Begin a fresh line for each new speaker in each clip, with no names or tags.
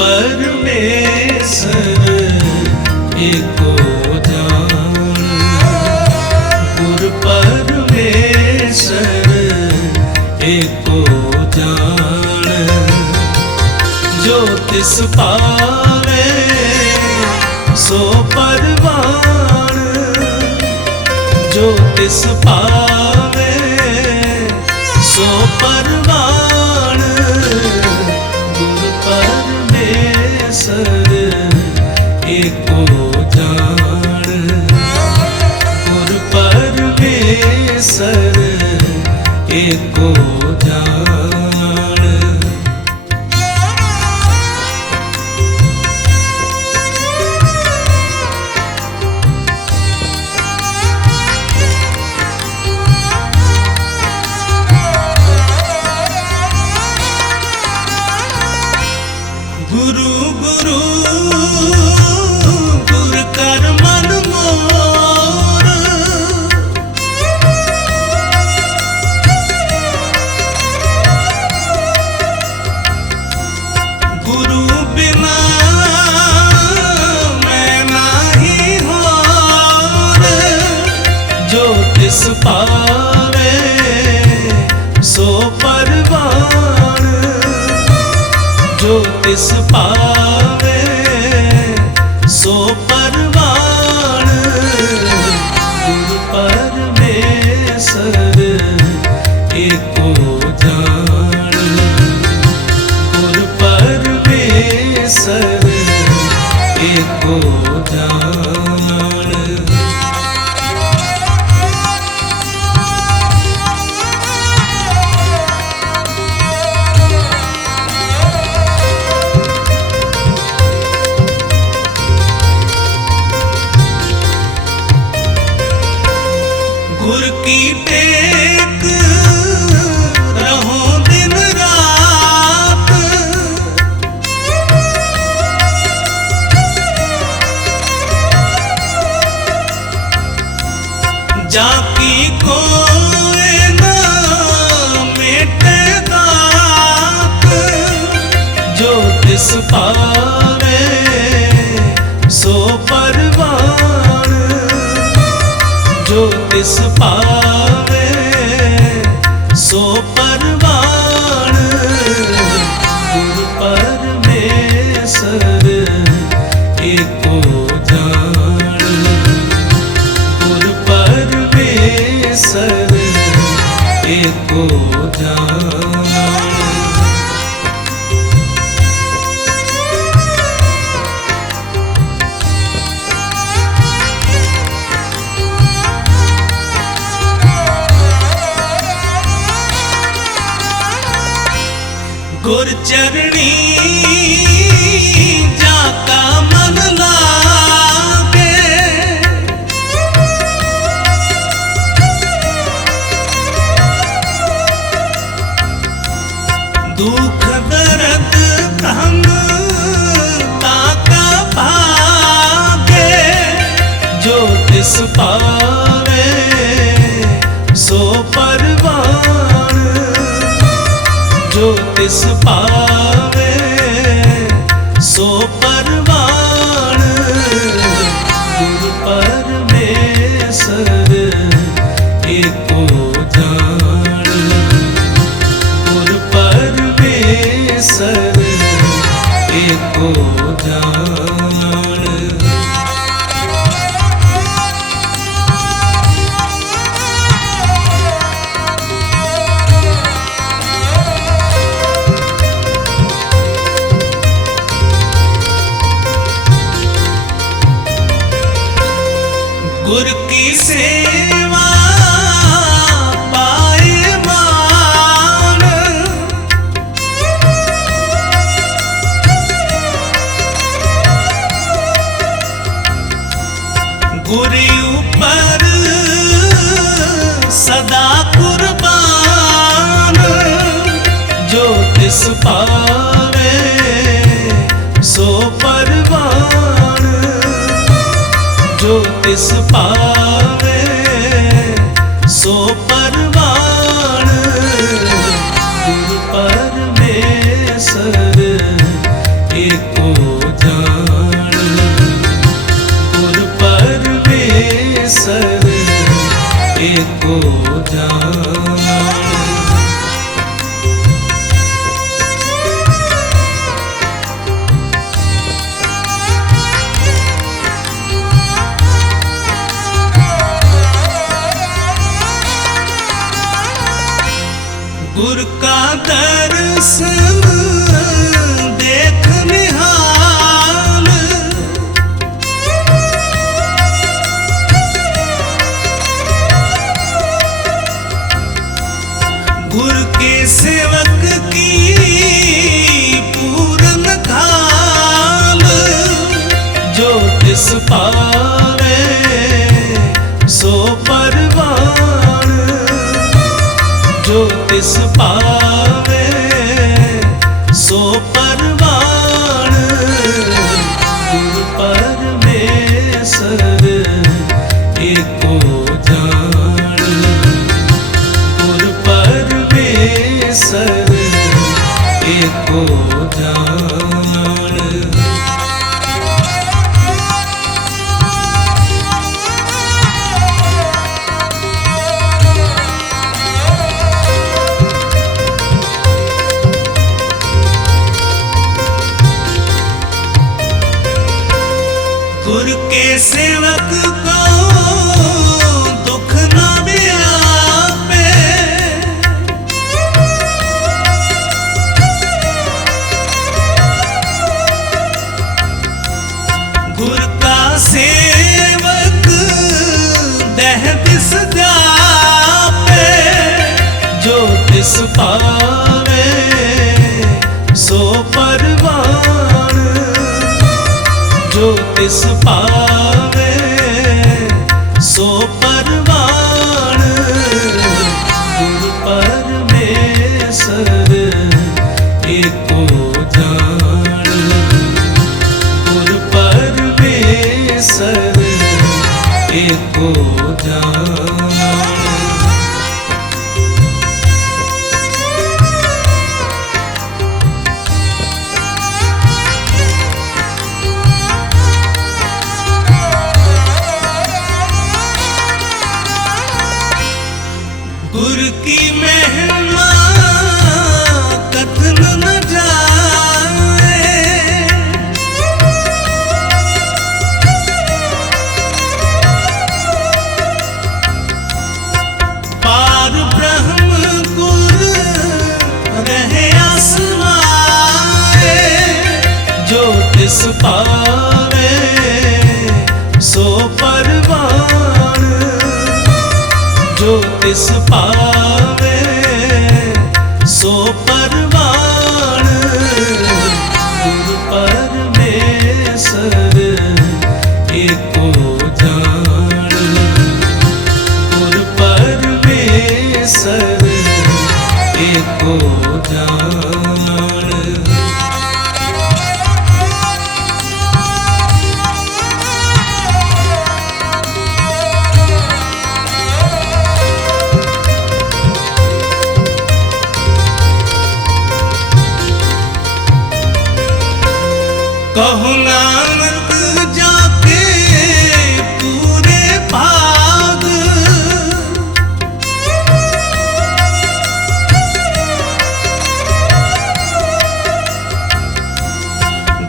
ਪਰਮੇਸ਼ਰ ਏਕੋ ਜਾਣ ਗੁਰ ਪਰਮੇਸ਼ਰ ਏਕੋ ਜਾਣ ਜੋ ਤਿਸ ਪਾਵੇ, ਸੋ ਪਰਵਾਣ ਜੋ ਤਿਸ ਪਾਵੇ, ਸੋ ਪਰਵਾਣ sarı Bye. ਜਸ ਪਾਵੇ ਸੋ ਪਰਵਾਨ ਜੋ ਤਿਸ ਪਾਵੇ गुर चरणी पर में सर coração. ਇਸ ਪਾਰ ਜੋ ਤਿਸ ਪਾਵੇ ਸੋ ਪਰਵਾ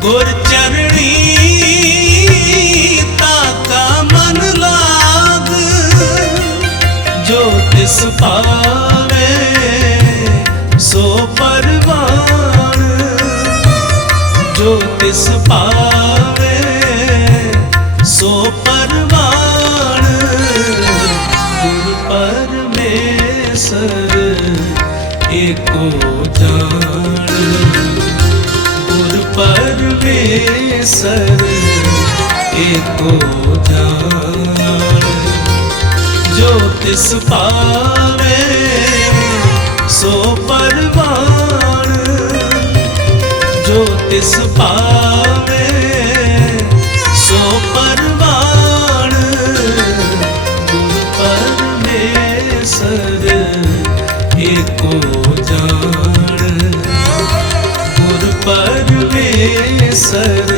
ਗੁਰ ਚਰਣੀ ਤਾਕਾ ਮਨ ਲਾਗ, ਜੋ ਤਿਸ ਪਾਵੇ ਸੋ ਪਰਵਾਨ। ਜੋ ਤਿਸ ਪਾਵੇ ਸੋ ਪਰਵਾਨ। ਗੁਰ ਪਰਮੇਸ਼ਰ, ਏਕੋ ਸਰ ਏਕੋ ਜਾਣ ਜੋ ਤਿਸ ਪਾਵੇ ਸੋ ਪਰਵਾਨ। ਜੋ ਤਿਸ ਸਰ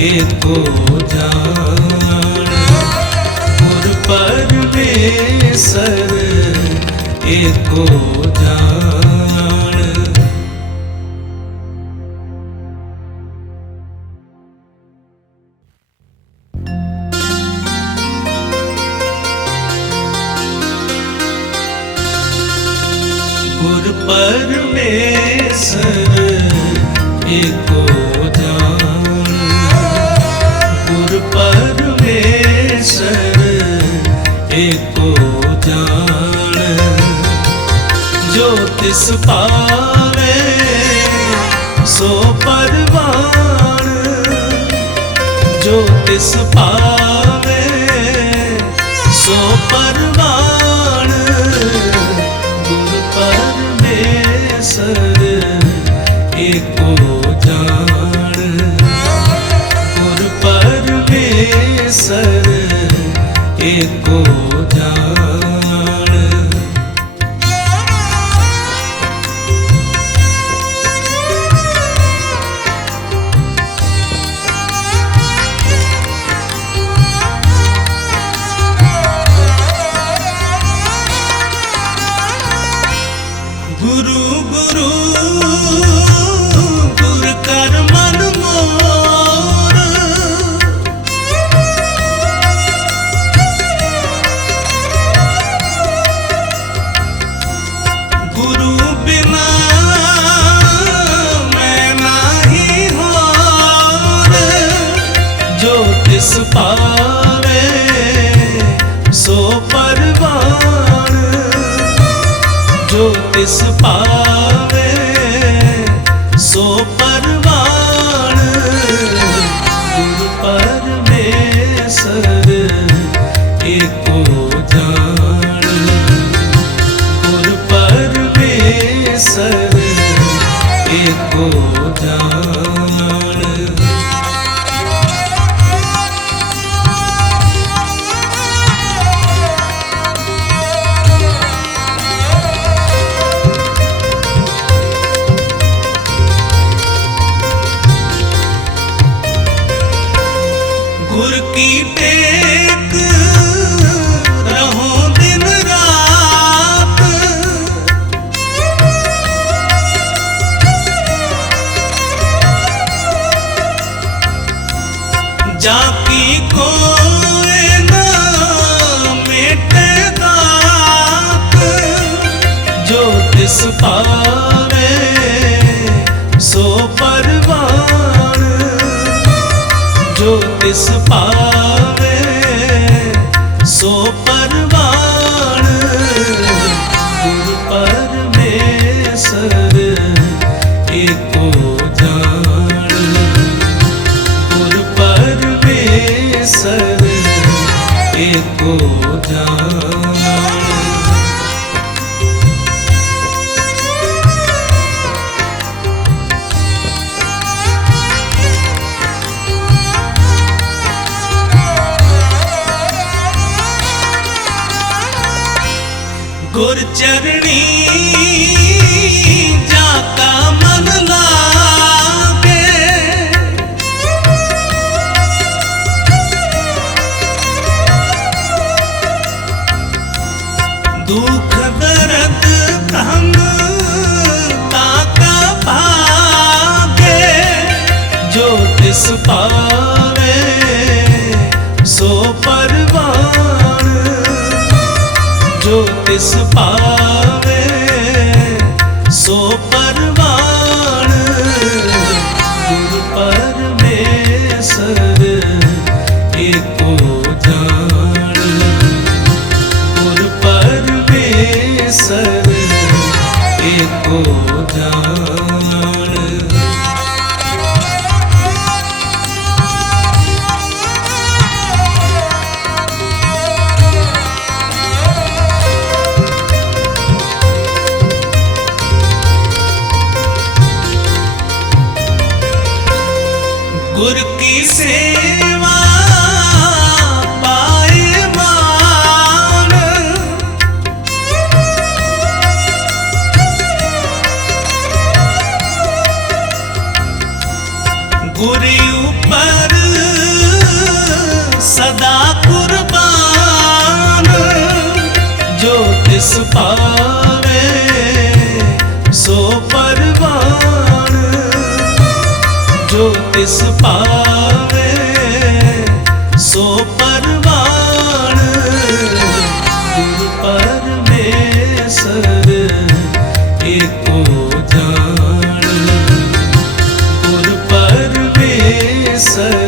ਇਹ ਕੋ ਜਾਣ। ਗੁਰ ਪਰਮੇਸ਼ਰ ਇਹ ਕੋ ਜਾਣ। ਗੁਰ ਪਰਮੇਸ਼ਰ ਤਿਸ ਪਾਵੇ ਸੋ ਪਰਵਾਨ ਜੋ ਤਿਸ ਪਾਵੇ ਸੋ ਪਰਵਾਨ ਰਸ ਪਾਵੇ ਸੋ ਪਰਵਾਨ ਜੋ ਤਿਸ ਪਾਵੇ गुर चरणी esse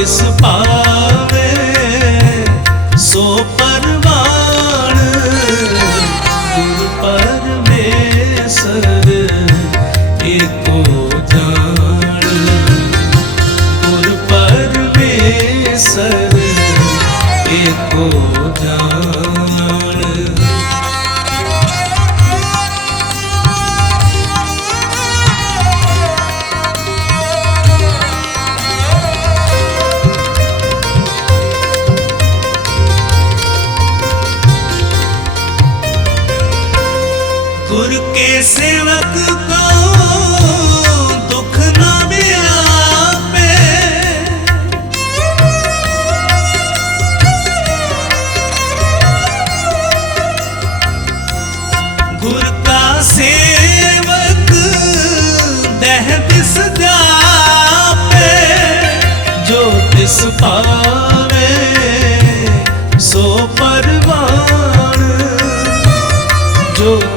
ਇਸ ਪਾ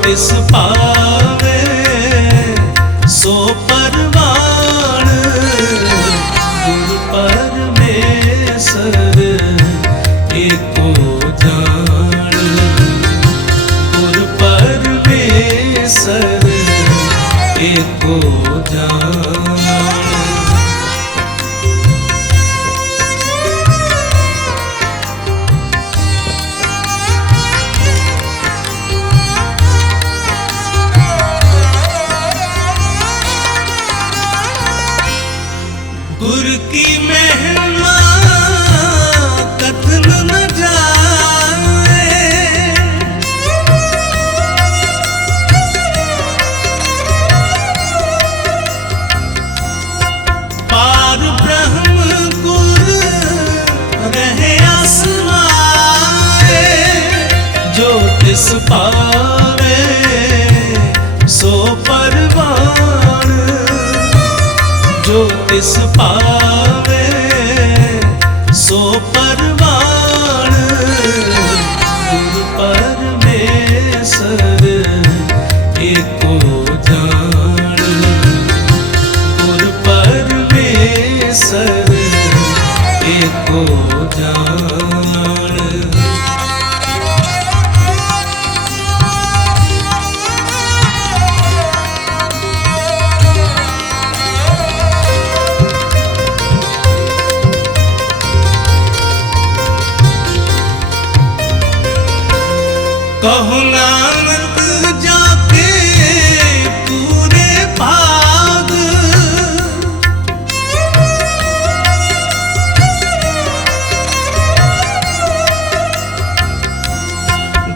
ਤਿਸ ਪਾਵੇ ਸੋ ਪਰਵਾਣ ਗੁਰ ਪਰ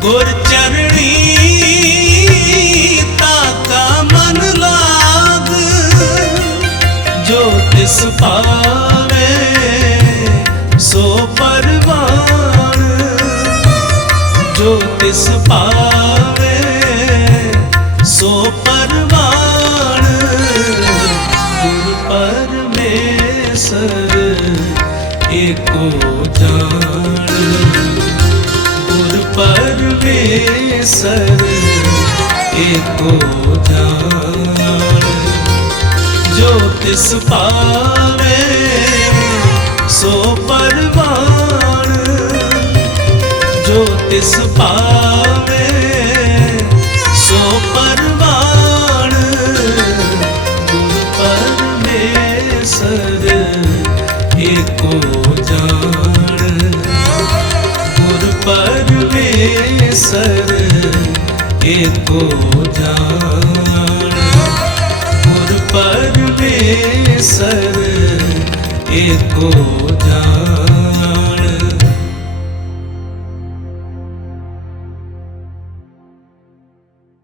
ਗੁਰ ਚਰਣੀ ਤਾਕਾ ਮਨ ਲਾਗ ਜੋ ਤਿਸ ਪਾਵੇ ਸੋ ਪਰਵਾਨ। ਜੋ ਤਿਸ ਪਾਵੇ ਸੋ ਬੇਸਰ ਏਕੋ ਜਾਣ ਜੋ ਤਿਸ ਪਾਵੇ ਸੋ ਪਰਵਾਣ ਜੋ ਤਿਸ ਪਾਵੇ ਪਰਮੇਸ਼ਰ ਏਕੋ ਜਾਣ ਗੁਰ ਪਰਮੇਸ਼ਰ ਏਕੋ ਜਾਣ